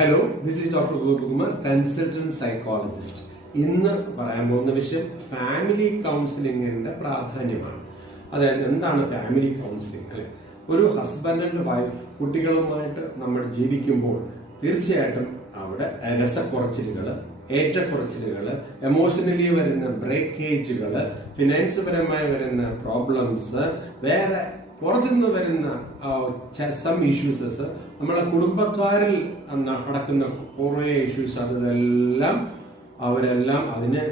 Hello, this is doctor Gopikumar, consultant psychologist. ഇന്ന് പറയാൻ പോകുന്ന വിഷയം ഫാമിലി കൗൺസിലിംഗിന്റെ പ്രാധാന്യമാണ്. അതായത് എന്താണ് ഫാമിലി കൗൺസിലിംഗ്? അല്ലെ, ഒരു ഹസ്ബൻഡ് ആൻഡ് വൈഫ് കുട്ടികളുമായിട്ട് നമ്മൾ ജീവിക്കുമ്പോൾ തീർച്ചയായിട്ടും അവിടെ രസക്കുറച്ചിലുകള്, ഏറ്റക്കുറച്ചിലുകള്, എമോഷണലി വരുന്ന ബ്രേക്കേജുകള്, ഫിനാൻസ് പരമായി വരുന്ന പ്രോബ്ലംസ്, വേറെ പുറത്തുനിന്ന് വരുന്ന സം ഇഷ്യൂസസ്, നമ്മളെ കുടുംബക്കാരിൽ നടക്കുന്ന കുറേ ഇഷ്യൂസ്, അതെല്ലാം അവരെല്ലാം അതിനെ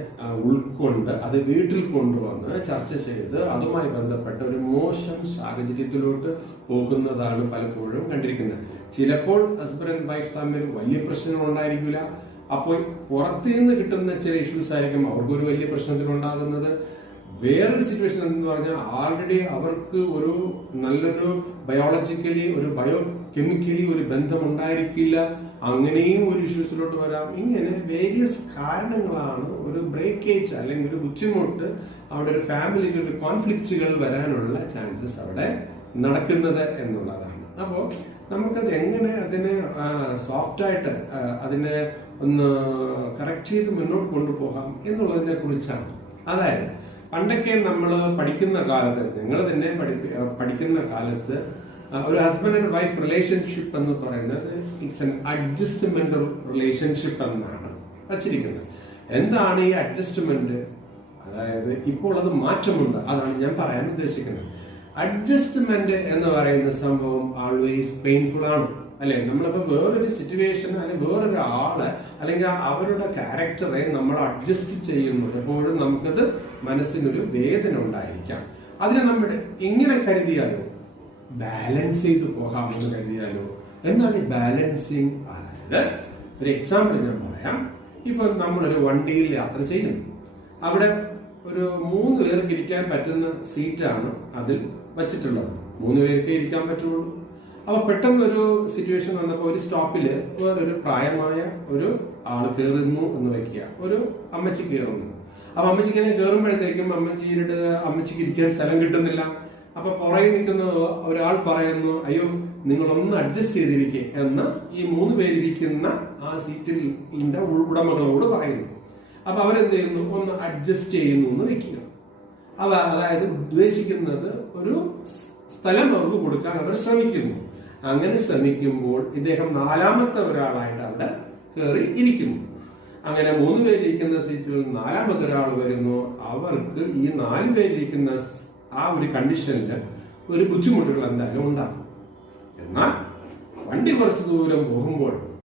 ഉൾക്കൊണ്ട് അത് വീട്ടിൽ കൊണ്ടുവന്ന് ചർച്ച ചെയ്ത് അതുമായി ബന്ധപ്പെട്ട ഒരു മോശം സാഹചര്യത്തിലോട്ട് പോകുന്നതാണ് പലപ്പോഴും കണ്ടിരിക്കുന്നത്. ചിലപ്പോൾ ഹസ്ബൻഡ് ആൻഡ് വൈഫ് തമ്മിൽ വലിയ പ്രശ്നങ്ങൾ ഉണ്ടായിരിക്കില്ല. അപ്പോൾ പുറത്തു നിന്ന് കിട്ടുന്ന ചില ഇഷ്യൂസ് ആയിരിക്കും അവർക്കൊരു വലിയ പ്രശ്നത്തിലുണ്ടാകുന്നത്. വേറൊരു സിറ്റുവേഷൻ എന്ന് പറഞ്ഞാൽ ആൾറെഡി അവർക്ക് ഒരു നല്ലൊരു ബയോളജിക്കലി, ഒരു ബയോ കെമിക്കലി ഒരു ബന്ധം ഉണ്ടായിരിക്കില്ല. അങ്ങനെയും ഒരു ഇഷ്യൂസിലോട്ട് വരാം. ഇങ്ങനെ വേരിയസ് കാരണങ്ങളാണ് ഒരു ബ്രേക്കേജ് അല്ലെങ്കിൽ ഒരു ബുദ്ധിമുട്ട്, അവിടെ ഒരു ഫാമിലിയിൽ ഒരു കോൺഫ്ലിക്റ്റുകൾ വരാനുള്ള ചാൻസസ് അവിടെ നടക്കുന്നത് എന്നുള്ളതാണ്. അപ്പോൾ നമുക്കത് എങ്ങനെ അതിനെ സോഫ്റ്റായിട്ട് അതിനെ ഒന്ന് കറക്റ്റ് ചെയ്ത് മുന്നോട്ട് കൊണ്ടുപോകാം എന്നുള്ളതിനെ കുറിച്ചാണ്. അതായത് പണ്ടൊക്കെ നമ്മൾ പഠിക്കുന്ന കാലത്ത്, നിങ്ങൾ തന്നെ പഠിക്കുന്ന കാലത്ത് ഒരു ഹസ്ബൻഡ് ആൻഡ് വൈഫ് റിലേഷൻഷിപ്പ് എന്ന് പറയുന്നത് ഇറ്റ്സ് എൻ അഡ്ജസ്റ്റ്മെന്റ് റിലേഷൻഷിപ്പ് എന്നാണ് വച്ചിരിക്കുന്നത്. എന്താണ് ഈ അഡ്ജസ്റ്റ്മെന്റ്? അതായത് ഇപ്പോൾ അത് മാറ്റമുണ്ട്, അതാണ് ഞാൻ പറയാൻ ഉദ്ദേശിക്കുന്നത്. അഡ്ജസ്റ്റ്മെന്റ് എന്ന് പറയുന്ന സംഭവം ആൾവേസ് പെയിൻഫുൾ ആണ്, അല്ലെ? നമ്മളിപ്പോ വേറൊരു സിറ്റുവേഷൻ അല്ലെങ്കിൽ വേറൊരു ആള് അല്ലെങ്കിൽ അവരുടെ ക്യാരക്ടറെ നമ്മൾ അഡ്ജസ്റ്റ് ചെയ്യുന്നു, എപ്പോഴും നമുക്കത് മനസ്സിനൊരു വേദന ഉണ്ടായിരിക്കാം. അതിനെ നമ്മൾ എങ്ങനെ കരുതിയാലോ, ബാലൻസ് ചെയ്ത് പോകാമെന്ന് കരുതിയാലോ. എന്താണ് ഈ ബാലൻസിങ്? അതായത് ഒരു എക്സാമ്പിൾ ഞാൻ പറയാം. ഇപ്പൊ നമ്മളൊരു വണ്ടിയിൽ യാത്ര ചെയ്യുന്നു. അവിടെ ഒരു 3 പേർക്ക് ഇരിക്കാൻ പറ്റുന്ന സീറ്റാണ് അതിൽ വച്ചിട്ടുള്ളത്. 3 പേർക്ക് ഇരിക്കാൻ പറ്റുള്ളൂ. അപ്പൊ പെട്ടെന്ന് ഒരു സിറ്റുവേഷൻ വന്നപ്പോൾ ഒരു സ്റ്റോപ്പില് വേറൊരു പ്രായമായ ഒരു ആള് കയറുന്നു എന്ന് വെക്കുക. ഒരു അമ്മച്ചി കയറുന്നു. അപ്പൊ അമ്മച്ചിക്ക് ഇങ്ങനെ കയറുമ്പോഴത്തേക്കും അമ്മച്ചിക്ക് ഇരിക്കാൻ സ്ഥലം കിട്ടുന്നില്ല. അപ്പൊ പുറകെ നിൽക്കുന്ന ഒരാൾ പറയുന്നു, അയ്യോ നിങ്ങളൊന്ന് അഡ്ജസ്റ്റ് ചെയ്തിരിക്കെ എന്ന് ഈ 3 പേരിരിക്കുന്ന ആ സീറ്റിന്റെ ഉടമകളോട് പറയുന്നു. അപ്പൊ അവരെന്ത് ചെയ്യുന്നു? ഒന്ന് അഡ്ജസ്റ്റ് ചെയ്യുന്നു എന്ന് വെക്കുക. അതായത് ഉദ്ദേശിക്കുന്നത് ഒരു സ്ഥലം അവർക്ക് കൊടുക്കാൻ അവർ ശ്രമിക്കുന്നു. അങ്ങനെ ശ്രമിക്കുമ്പോൾ ഇദ്ദേഹം 4ാമത്തെ ഒരാളായിട്ട് അവിടെ കയറി ഇരിക്കുന്നു. അങ്ങനെ 3 പേരിരിക്കുന്ന സീറ്റിൽ 4ാമത്തെ ഒരാൾ വരുന്നു. അവർക്ക് ഈ 4 പേരിരിക്കുന്ന ആ ഒരു കണ്ടീഷനിൽ ഒരു ബുദ്ധിമുട്ടുകൾ എന്തായാലും ഉണ്ടാകും. എന്നാൽ വണ്ടി കുറച്ച് ദൂരം പോകുമ്പോൾ